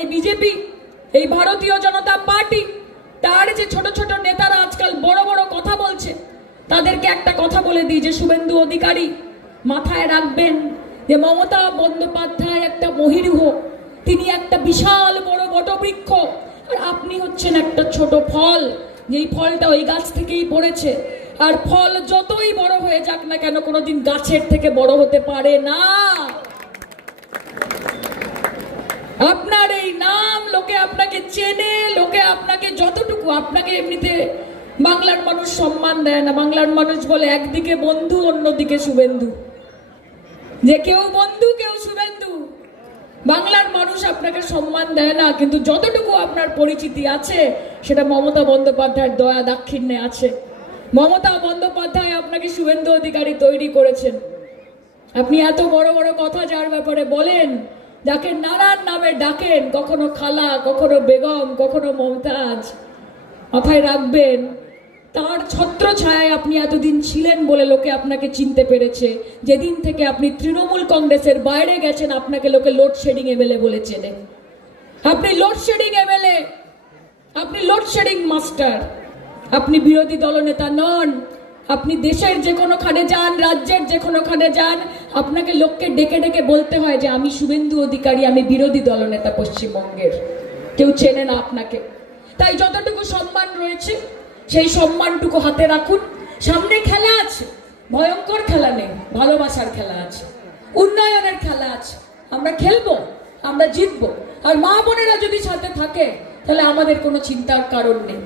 এই বিজেপি, এই ভারতীয় জনতা পার্টি, তার যে ছোট ছোট নেতারা আজকাল বড় বড় কথা বলছে, তাদেরকে একটা কথা বলে দিই যে শুভেন্দু অধিকারী মাথায় রাখবেন যে মমতা বন্দ্যোপাধ্যায় একটা মহিরুহ তিনি একটা বিশাল বড় বটবৃক্ষ, আর আপনি হচ্ছেন একটা ছোট ফল, যেই ফলটা ওই গাছ থেকেই পড়েছে, আর ফল যতই বড় হয়ে যাক না কেন কোনোদিন গাছের থেকে বড় হতে পারে না আপনার এই নাম লোকে আপনাকে চেনে, লোকে আপনাকে যতটুকু আপনাকে এমনিতে বাংলার মানুষ সম্মান দেয় না। বাংলার মানুষ বলে একদিকে বন্ধু, অন্যদিকে শুভেন্দু। যে কেউ বন্ধু, কেউ শুভেন্দু। বাংলার মানুষ আপনাকে সম্মান দেয় না, কিন্তু যতটুকু আপনার পরিচিতি আছে, সেটা মমতা বন্দ্যোপাধ্যায়ের দয়া দাক্ষিণ্যে আছে। মমতা বন্দ্যোপাধ্যায় আপনাকে শুভেন্দু অধিকারী তৈরি করেছেন। আপনি এত বড় বড় কথা যার ব্যাপারে বলেন যাকে নানান নামে ডাকেন, কখনো খালা, কখনো বেগম, কখনো মমতাজ। মাথায় রাখবেন, তার ছত্র ছায়ায় আপনি এতদিন ছিলেন বলে লোকে আপনাকে চিনতে পেরেছে। যেদিন থেকে আপনি তৃণমূল কংগ্রেসের বাইরে গেছেন, আপনাকে লোকে লোডশেডিং এমএলএ বলে চেনে। আপনি লোডশেডিং এমএলএ আপনি লোডশেডিং মাস্টার আপনি বিরোধী দলনেতা নন। আপনি দেশের যে কোনো খানে যান, রাজ্যের যে কোনো খানে যান, আপনাকে লোককে ডেকে ডেকে বলতে হয় যে, আমি শুভেন্দু অধিকারী, আমি বিরোধী দলনেতা পশ্চিমবঙ্গের। কেউ চেনে না আপনাকে। তাই যতটুকু সম্মান রয়েছে, সেই সম্মানটুকু হাতে রাখুন। সামনে খেলা আছে, ভয়ঙ্কর খেলা নেই, ভালোবাসার খেলা আছে, উন্নয়নের খেলা আছে। আমরা খেলব, আমরা জিতবো। আর মা বোনেরা যদি সাথে থাকে, তাহলে আমাদের কোনো চিন্তার কারণ নেই।